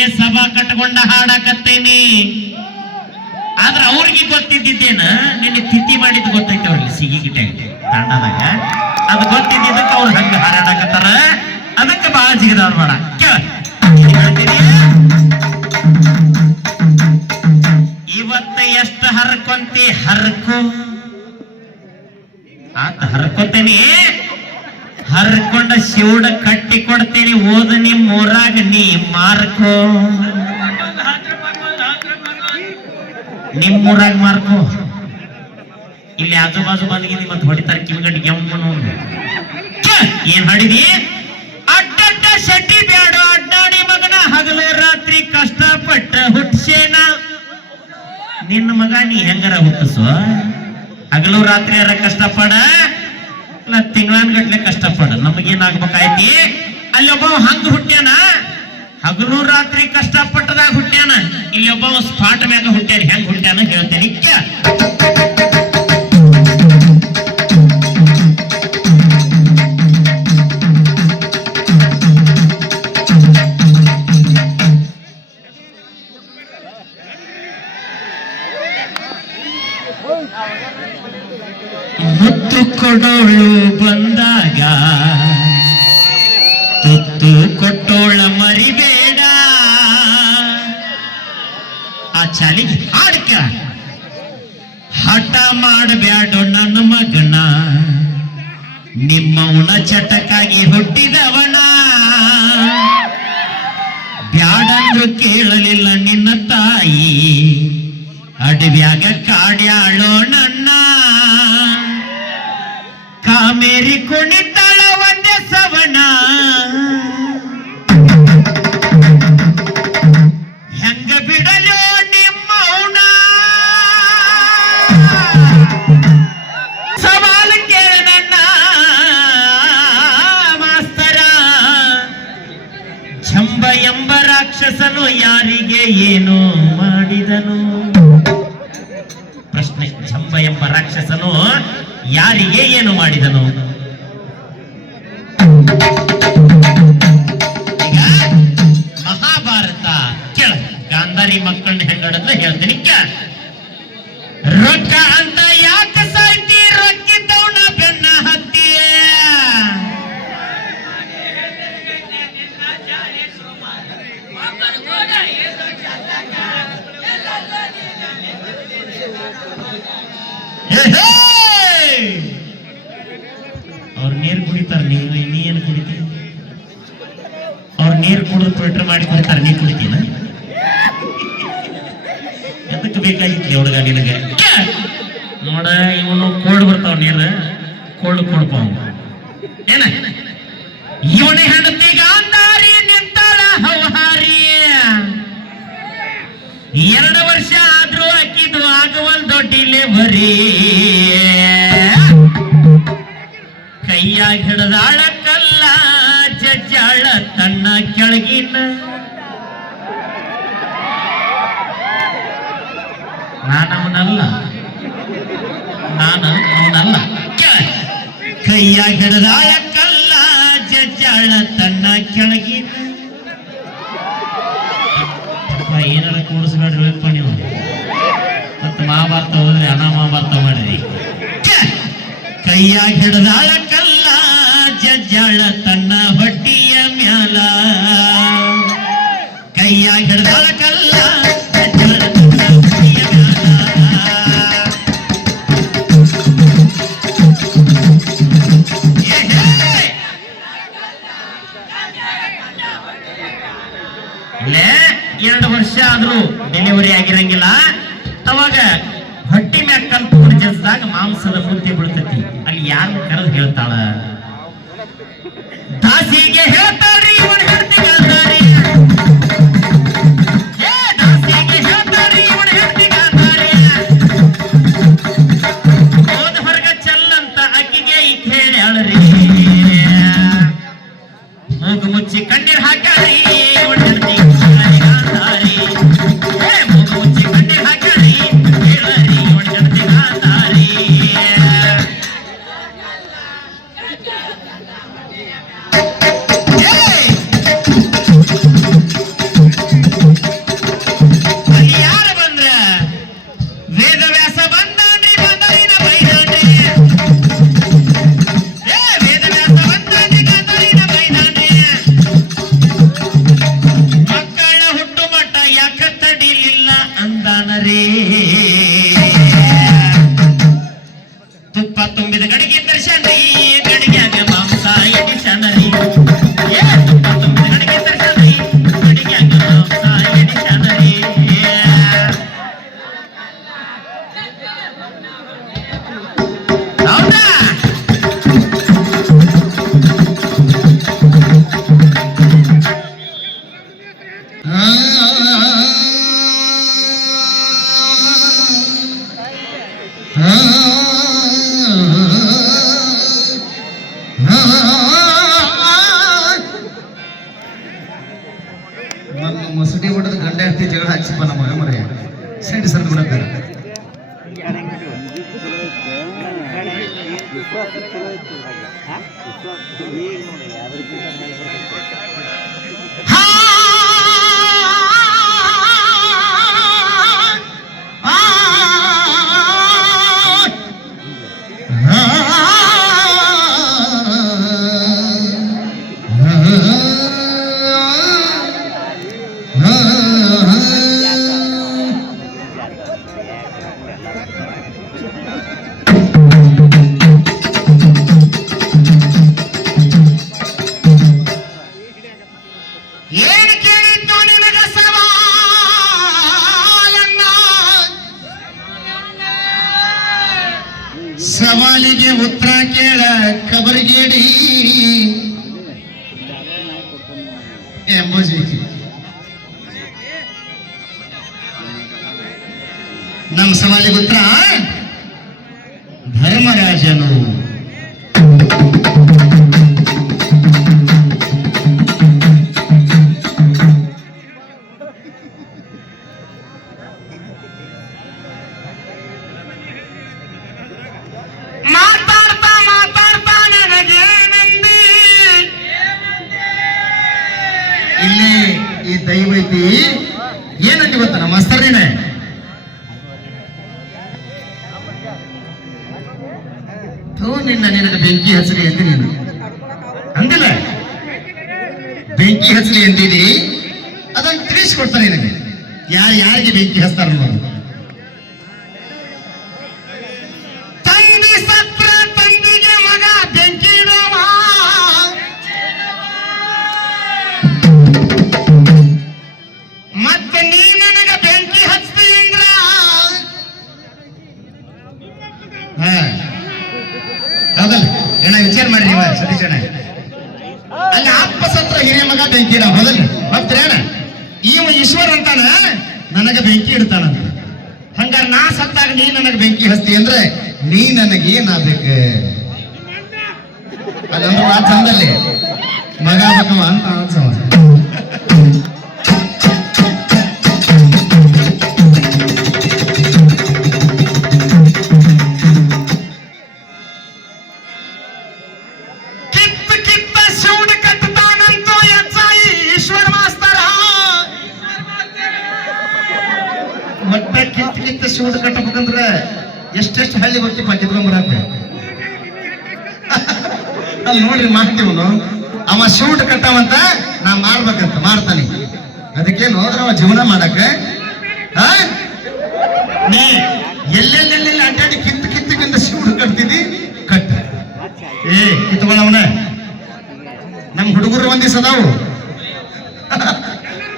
ಇಲ್ಲೇ ಸಭಾ ಕಟ್ಕೊಂಡ ಹಾಡಾಕತ್ತೇನಿ. ಆದ್ರ ಅವ್ರಿಗೆ ಗೊತ್ತಿದ್ದೇನ ನಿನ್ನೆ ತಿಥಿ ಮಾಡಿದ್ ಗೊತ್ತೈತೆ ಅವ್ರಿಗೆ ಸಿಗಿಗಿಟ್ಟೆ ತಾಂಡದಾಗ ಅದು ಗೊತ್ತಿದ್ದಕ್ಕೆ ಅವ್ರು ಹಂಗ ಹಾರಾಡಕತ್ತಾರ. ಅದಕ್ಕೆ ಬಹಳ ಜಿಗದವ್ರು ಬೇಡ ಹೇಳ್ತೀನಿ. ಇವತ್ತ ಎಷ್ಟು ಹರ್ಕೊಂತಿ ಹರ್ಕೊ ಆತ ಹರ್ಕೋತೇನಿ. ಹರ್ಕೊಂಡ ಶಿವಡ ಕಟ್ಟಿ ಕೊಡ್ತೇನಿ. ಓದ ನಿಮ್ ಊರಾಗ ನೀ ಮಾರ್ಕೋ. ನಿಮ್ಮೂರಾಗ ಮಾರ್ಕೋ. ಇಲ್ಲಿ ಆಜು ಬಾಜು ಬಂದ್ಗಿನಿ ಮತ್ ಹೊಡಿತಾರ ಕಿವಿಗಡ್ಡಿ ಗೆಮ್ಮನು. ಏನ್ ಹಾಡಿದಿ? ಅಡ್ಡಡ್ಡ ಶೆಟ್ಟಿ ಬ್ಯಾಡ ಅಡ್ಡಾಡಿ ಮಗನ ಹಗಲು ರಾತ್ರಿ ಕಷ್ಟಪಟ್ಟ ಹುಟ್ಸೇನ. ನಿನ್ನ ಮಗ ನೀ ಹೆಂಗಾರ ಹುಟ್ಟಿಸು. ಹಗಲು ರಾತ್ರಿ ಯಾರ ಕಷ್ಟಪಡ ಇಲ್ಲ ತಿಂಗಳಾನ್ಗಟ್ಲೆ ಕಷ್ಟಪಡ. ನಮಗೇನಾಗ್ಬೇಕಾಯ್ತಿ? ಅಲ್ಲಿ ಒಬ್ಬ ಹಂಗ ಹುಟ್ಟ್ಯಾನ. ಹಗಲು ರಾತ್ರಿ ಕಷ್ಟಪಟ್ಟದಾಗ ಹುಟ್ಟ್ಯಾನ. ಇಲ್ಲಿ ಒಬ್ಬ ಸ್ಪಾಟ್ ಮ್ಯಾಗ ಹುಟ್ಟ್ಯಾನ. ಹೆಂಗ್ ಹುಟ್ಟ್ಯಾನ ಹೇಳ್ತೇನೆ. ಮುತ್ತು ಕೊಡೋಳು ಬಂದಾಗ ತುತ್ತು ಕೊಟ್ಟೋಳ ಮರಿಬೇಡ. ಆ ಚಾಲಿಗೆ ಹಾಡ್ಕ ಹಠ ಮಾಡಬ್ಯಾಡು ನನ್ನ ಮಗನ. ನಿಮ್ಮವನ ಚಟಕ್ಕಾಗಿ ಹುಟ್ಟಿದವನ. ಬ್ಯಾಡಂದ್ರು ಕೇಳಲಿಲ್ಲ ನಿನ್ನ ತಾಯಿ. ಅಡವ್ಯಾಗ ಕಾಡ್ಯಾಳೋ ನನ್ನ. ಕಾಮೇರಿ ಕುಣಿತಾಳ ಒಂದೇ ಸವನ. ಹೆಂಗ ಬಿಡಲೋ ನಿಮ್ಮವನ. ಸವಾಲು ಕೇಳ ನನ್ನ ಮಾಸ್ತರ. ಝಂಬ ಎಂಬ ರಾಕ್ಷಸನು ಯಾರಿಗೆ ಏನು ಮಾಡಿದನು? ಪ್ರಶ್ನೆ. ಝಂಬ ಎಂಬ ರಾಕ್ಷಸನು ಯಾರಿಗೆ ಏನು ಮಾಡಿದನು? ಈಗ ಮಹಾಭಾರತ ಕೇಳ. ಗಾಂಧಾರಿ ಮಕ್ಕಳನ್ನ ಹೆಂಗಡದ ಹೇಳ್ತೀನಿ. ರೊಕ್ಕ ಅಂತ ಯಾಕೆ ಸಾಯ್ತಿ? ರೊಕ್ಕಿದ್ದವನ ಬೆನ್ನ ಹತ್ತಿ. ಅವ್ರ ನೀರು ಕುಡಿತಾರ. ನೀ ಏನು ಕುಡಿತಿ? ಅವ್ರ ನೀರು ಕುಡಿದು ಫಿಲ್ಟರ್ ಮಾಡಿ ಕುಡಿತಾರ. ನೀ ಕುಡಿತೀನ? ಎದಕ್ಕೆ ಬೇಕಾಗಿತ್ತು ಹುಡುಗ ನಿನಗೆ? ನೋಡ ಇವನು ಕೋಲ್ಡ್ ಬರ್ತಾವ ನೀರು. ಕೋಲ್ಡ್ ಕೊಡ್ಪಾವ ಏನ? ಇವನೇ ಹೆಂಡತಿ ಗಾಂಧಾರಿ ನಿಂತಾಳ ಹವಹಾರಿ. 2 ವರ್ಷ ಆದ್ರೂ ಅಕ್ಕಿದು ಆಗವಲ್ದು ಡಿಲಿವರಿ. ಕೈಯಾಗ ಹಿಡದಾಳ ಕಲ್ಲ ಜಜ್ಜಾಳ ತನ್ನ ಕೆಳಗಿನ. ನಾನವನಲ್ಲ. ಕೈಯಾಗ ಹಿಡದಾಳ ಕಲ್ಲ ಜಜ್ಜಾಳ ತನ್ನ ಕೆಳಗಿನ. ಏನಾರ ಕೂಡಿಸ್ಬೇಡ್ರಿಪ್ಪ ನೀವು. ಮತ್ತೆ ಮಹಾಭಾರತ ಹೋದ್ರೆ ಅನ ಮಹಾಭಾರತ ಮಾಡಿರಿ. ಕೈಯಾಗ ಹಿಡದಾಳ ಕಲ್ಲ ಜಜ್ಜಾಳ ತನ್ನ ಹೊಟ್ಟಿಯ ಮ್ಯಾಲ. ಕೈಯಾಗ ಹಿಡದಾಳ ಕಲ್ಲ ಜಜ್ಜಾಳ ತನ್ನ ಹೊಟ್ಟಿಯ ಮ್ಯಾಲ. ಇಲ್ಲೇ 2 ವರ್ಷ ಆದ್ರೂ ಡೆಲಿವರಿ ಆಗಿರಂಗಿಲ್ಲ. ಅವಾಗ ಹೊಟ್ಟಿ ಮ್ಯಾಗ ಕಲ್ತು ಜಸ್ದಾಗ ಮಾಂಸದ ಮುದ್ದೆ ಬಿಡ್ತೈತಿ. ಅಲ್ಲಿ ಯಾರು ಕರೆದು ಹೇಳ್ತಾಳ? ದಾಸಿಗೆ ಹೇಳ್ತಾರ್ರಿ ಇವನ್ ಹೆಂಡತಿ ಗಾಂಧಾರಿ. ದಾಸಿಗೆ ಹೇಳ್ತಾರ್ರಿ ಇವನ್ ಹೆಂಡತಿ ಗಾಂಧಾರಿ. ಹೋದ ಹೊರಗ ಚೆಲ್ಲಂತ ಅಕ್ಕಿಗೆ ಈಗ ಹೇಳ್ಯಾಳ್ರಿ. ಮೂಗು ಮುಚ್ಚಿ ಕಣ್ಣೀರ್ ಹಾಕ್ಯಾರಿ ಇವನ್ ಹೆಂಡತಿ ಗಾಂಧಾರಿ. ಮೂಗು ಮುಚ್ಚಿ ಕಣ್ಣೀರ್ ಹಾಕ್ಯಾರಿ. ಹೇಳರಿ ಇವನ್ ಹೆಂಡತಿ ಗಾಂಧಾರಿ. ನಮ್ಮ ಮಸೂಡಿ ಹೊಡೆದ ಗಂಡ ಹೆಂಡತಿ ಜಗಳ ಹಚ್ಚಿಪ್ಪ ನಮ್ಮ ಮಗ ಮರ ಸೈಡ್ ಸರ್ದು ಬಿಡತ್ತಾರ. ಏನ್ ಕೇಳಿದ್ದು ನಿನಗ ಸವಾಲನ್ನ? ಸವಾಲಿಗೆ ಉತ್ತರ ಕೇಳ ಕಬರಿಗೇಡಿ ಎಂಬುಜಿ. ನಮ್ಮ ಸವಾಲಿಗೆ ಉತ್ತರ ಧರ್ಮರಾಜನು. ಮಾತಾಡ್ತಾ ಮಾತಾಡ್ತಾ ನನಗೇನಂದಿ? ಇಲ್ಲಿ ಈ ದೈವ ಐತಿ ಏನಂತ ಗೊತ್ತ ನಮ್ಮ ಮಾಸ್ತರ್ನೇ ನಿನಗೆ ಬೆಂಕಿ ಹಚ್ಚಲಿ ಎಂದಿ ನೀನು ಅಂದಿಲ್ಲ. ಬೆಂಕಿ ಹಚ್ಚಲಿ ಎಂದಿದಿ ಅದನ್ನು ತಿಳಿಸ್ಕೊಡ್ತಾರೆ ನಿನಗೆ ಯಾರಿಗೆ ಬೆಂಕಿ ಹಚ್ತಾರ ಅನ್ನೋದು. ತಂದೆ ಸತ್ರ ತಂದೆಗೆ ಮಗ ಬೆಂಕಿ ಇಡವ, ಮತ್ತೆ ನೀ ನನಗ ಬೆಂಕಿ ಹಚ್ತಿ ಅಂದ್ರ ಹೌದಲ್ಲ ಏನ ವಿಚಾರ ಮಾಡ್ರಿ ನೀವು ಸತೀಶ್ ಅಣ್ಣ. ಅಲ್ಲಿ ಅಪ್ಪ ಸತ್ರ ಹಿರಿಯ ಮಗ ಬೆಂಕಿ ಇಡ ಹೌದಲ್ಲ ಭಕ್ತರೇನ ಇವ ಈಶ್ವರ ಅಂತಾನ ನನಗ ಬೆಂಕಿ ಇಡ್ತಾನಂತ. ಹಂಗಾರ ನಾ ಸತ್ತಾಗ ನೀ ನನಗ ಬೆಂಕಿ ಹಚ್ತಿ ಅಂದ್ರೆ ನೀ ನನಗೆ ಏನಾಗ್ಬೇಕ ಅಲ್ಲಂದ್ರೆ ಆ ಚಂದಲ್ಲಿ ಮಗ ಬಕವ ಅಂತ ಅನ್ಸವ. ಒಟ್ಟ ಕಿತ್ತ ಶಿವದ ಕಟ್ಟಬೇಕಂದ್ರೆ ಎಷ್ಟೆಷ್ಟು ಹಳ್ಳಿ ಬರ್ತೀವಿ ಕಿತ್ಕೊಂಡ್ಬರಾಕ. ಅಲ್ಲಿ ನೋಡ್ರಿ ಮಾಡ್ತೀವನು ಅವ ಶಿವಡ್ ಕಟ್ಟವಂತ ನಾ ಮಾಡ್ಬೇಕಂತ ಮಾಡ್ತಾನೆ. ಅದಕ್ಕೇನು ಹೋದ್ರ ಅವ ಜೀವನ ಮಾಡಕ ನೀ ಎಲ್ಲೆಲ್ಲೆಲ್ಲ ಅಡ್ಡಾಡಿ ಕಿತ್ತಿಂದ ಶಿವಡ್ ಕಟ್ತಿದ್ದಿ ಕಟ್ಟ. ಕಿತ್ಕೊಂಡವನ ನಮ್ ಹುಡುಗರು ಒಂದಿಸದಾವು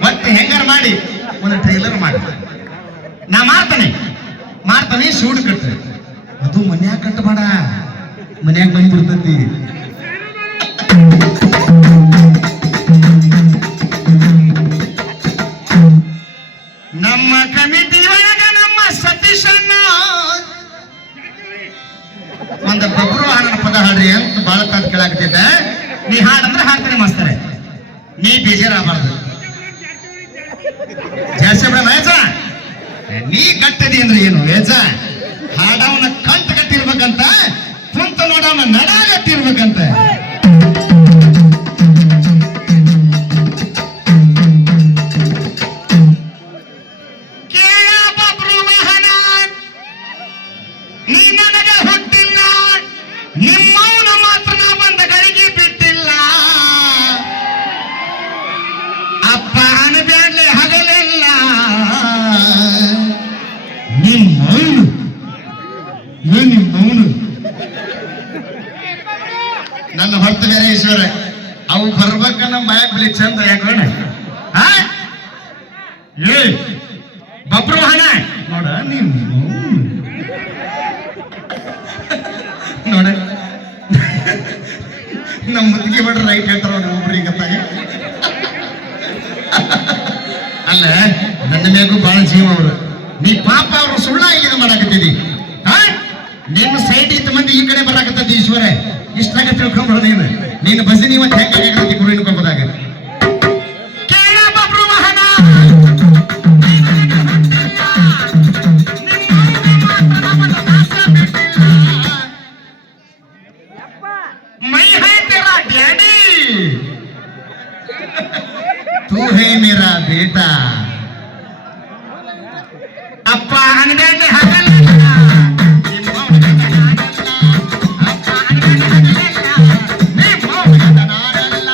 ಮತ್ತೆ ಹೆಂಗಾರ ಮಾಡಿ ಒಂದು ಟ್ರೈಲರ್ ಮಾಡಿ ನಾ ಮಾಡ್ತಾನೆ ಶಿವಡ್ ಕಟ್ಟ. ಅದು ಮನ್ಯಾಗ ಕಟ್ಟಬೇಡ, ಮನ್ಯಾಗ ಬಂದ್ಬಿಡ್ತೈತಿ. ನಮ್ಮ ಕಮಿಟಿ ಒಳಗ ನಮ್ಮ ಸತೀಶಣ್ಣ ಒಂದು ಬಬ್ರು ಹಾಡನ ಪದ ಹಾಡ್ರಿ ಅಂತ ಬಾಳ ತಂದು ಕೇಳಾಕತ್ತಿದ್ದ. ನೀ ಹಾಡಂದ್ರೆ ಹಾಡ್ತಾನೆ ಮಾಸ್ತಾರೆ, ನೀ ಬೇಜಾರಾಗಬಾರ್ದು. ಜಾಸ್ತಿ ಬಿಡ ವೇಚ ನೀ ಕಟ್ಟದಿ ಅಂದ್ರೆ ಏನು ವೇಚ? ಹಾಡವನ ಕಂಠ ಕಟ್ಟಿರ್ಬೇಕಂತ, ಕುಂತ ನೋಡವನ ನಡಾಗಟ್ಟಿರ್ಬೇಕಂತ. ನೀ ನನಗ ಹುಟ್ಟಿಲ್ಲ, ನಿಮ್ಮವನ ಮಾತ್ರ ನಾ ಬಂದ ಗಳಿಗೆ ಬಿಟ್ಟಿಲ್ಲ. ಅಪ್ಪ ಅನಬ್ಯಾಡ್ಲೆ ಹಗಲಿಲ್ಲ, ನಿಮ್ಮವನು ನಿಮ್ಮವನು ನನ್ನ ಹೊರತು ಬೇರೆ ಈಶ್ವರ ಅವು ಬರ್ಬೇಕ ನಮ್ಮ ಮಯಾಕ್ ಬಿಳಿ ಚಂದ ಯಾಕೋಣ ಏ ಬಬ್ರು ಹಣ ನೋಡ ನಿಮ್ಮ ನೋಡ ನಮ್ಮ ಮುತ್ತಿಗೆ ಬಿಡ್ರ ರೈಟ್ ಹೇಳ್ತಾರ ನೋಡಿ ಒಬ್ರಿಗೆ ಗೊತ್ತಾಗ. ಅಲ್ಲ ನನ್ನ ಮ್ಯಾಗೂ ಬಾಳ ಜೀವ ಅವರು. ನೀ ಪಾಪ ಅವ್ರು ಸುಳ್ಳ ಇದು ಮಾಡಾಕತ್ತಿದಿ. ಮನೆ ಬರಾಕತ್ತದ ಈಶ್ವರ ಇಷ್ಟಾಗ ತಿಳ್ಕೊಂಡ್ಬಿಡ ನೀನು ಬಸಿ ನೀವು ಹೆಂಗಾಗತ್ತೆ ಕುರಿನ ಕೊಂಬದಾಗ मैं है तेरा डैडी तू है मेरा बेटा अप्पा अनबेटे हगलेला अप्पा अनबेटे हगलेला नी मौगदनारಲ್ಲ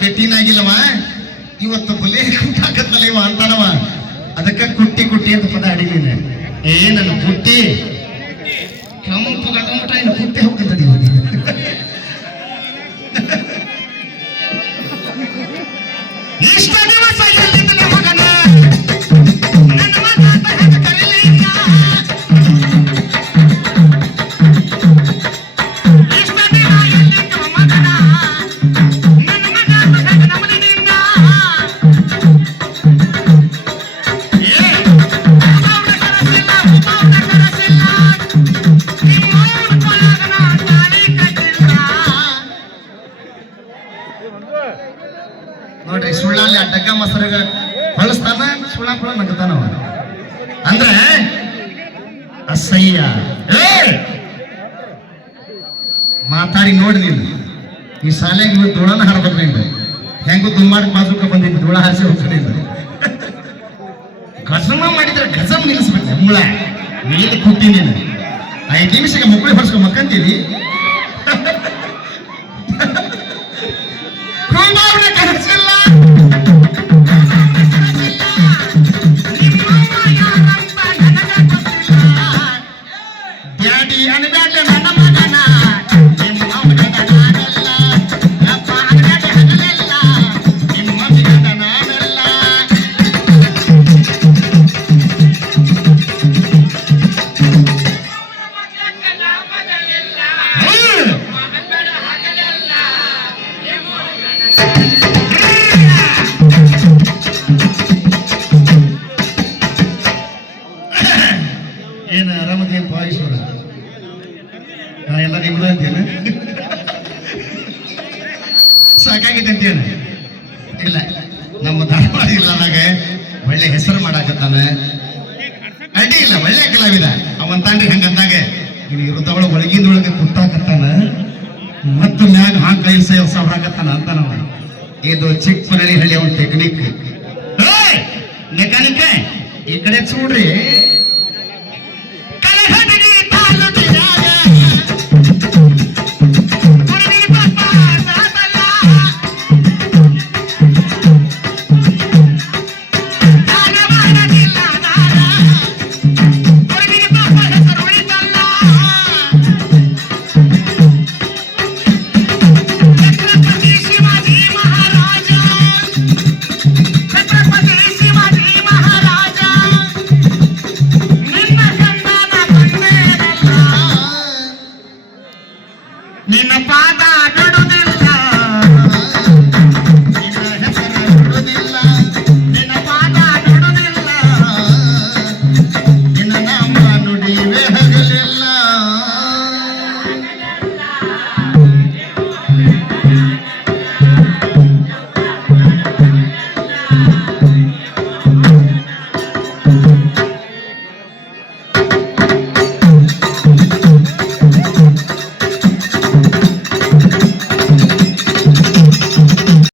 ಬೆಟ್ಟಿನಾಗಿಲ್ಲವ ಇವತ್ತು ಬಲೆ ಕುಟ್ಟಾಕತ್ತಲ್ಲ ಇವ ಅಂತಾನವ ಅದಕ್ಕೆ ಕುಟ್ಟಿ ಕುಟ್ಟಿ ಅಂತ ಪದ ಅಡಿಲಿಲ್ಲ ನನ್ನ ಕುಟ್ಟಿ ಕೆಂಪು ಗಡಮಟ ಇನ್ನು ಕುಟ್ಟಿ ಹೋಗ್ತದ ಇವಾಗ ಇಷ್ಟ ದಿವಸ ಎಲ್ಲಿದ್ದ ಮಗನ ನನ್ನ ಮಾತಾತ ಹೆಂಗ ಕರೀಲಿಲ್ಲ ಇಷ್ಟ ದಿನ ಎಲ್ಲಿದ್ದ ಮಗನ ನೋಡ್ರಿ ಸುಳ್ಳಲ್ಲಿ ಅಡ್ಡಕ್ಕ ಮೊಸರಗ ಹೊಳಸ್ತಾನ ಸುಳ್ಳ ಪುಳ ನಗ್ತಾನವ ಅಂದ್ರೆ ಅಸಹ್ಯ ಮಾತಾಡಿ ನೋಡಿ ನೀನು ಈ ಶಾಲೆಗೆ ಧೂಳನ ಹಾರಬೇಕು ನೀನು ಹೆಂಗು ದುಮ್ಮಾಡಿ ಬಾಜುಕ ಬಂದಿದ್ದು ಧೂಳ ಹಾರಿಸಿ ಹೋಗ್ತಾನೆ ಗಜಮ ಮಾಡಿದ್ರೆ ಗಜಮ್ ನಿಲ್ಲಿಸ್ಬೇಕು ಮುಳ ಮೇಲೆ ಕುಟ್ಟಿ ನೀನು 5 ನಿಮಿಷಕ್ಕೆ ಮುಕ್ಕಳಿ ಹೊಡ್ಸ್ಕೊ ಮಕ್ಕಂತೀವಿ ಡ್ಯಾಡಿ ಅನ್ಬೇಡ್ಲೆ ನನ್ನ ಮಗನ ನಿಮ್ಮ ಮಗನಾನಲ್ಲ ಅಪ್ಪ ಅನ್ಬೇಡ್ಲೆ ಹಗಲೆಲ್ಲ ನಿಮ್ಮ ಮಗನಾನಲ್ಲ ಏನು ಆರಾಮದೇನು ಪಾಯಿಸೋಣ ಎಲ್ಲ ನಿಮ್ದು ಅಂತೇನು ಸಾಕಾಗಿದೆ ಅಂತೇನು ಇಲ್ಲ ನಮ್ಮ ಧಾರವಾಡ ಇಲ್ಲದಾಗ ಒಳ್ಳೆ ಹೆಸರು ಮಾಡಾಕತ್ತಾನ ಅಡ್ಡಿ ಇಲ್ಲ ಒಳ್ಳೆ ಕಲಾವಿದ ಅವಂತಾನ್ರಿ ಹಂಗಂದಾಗ ಇನ್ನು ಇರುತ್ತವಳ ಒಳಗಿಂದೊಳಗೆ ಕುತ್ತಾಕತ್ತಾನ ಮತ್ತು ಮ್ಯಾಗ ಹಾಕಿ ಕೈ ಸಾವ್ರಾಕತ್ತಾನ ಅಂತಾನವ ಇದು ಚಿಕ್ಕಪನಹಳ್ಳಿ ಹಳ್ಳಿ ಅವನ ಟೆಕ್ನಿಕ್ ಮೆಕ್ಯಾನಿಕ್ ಈ ಕಡೆ చూಡ್ರಿ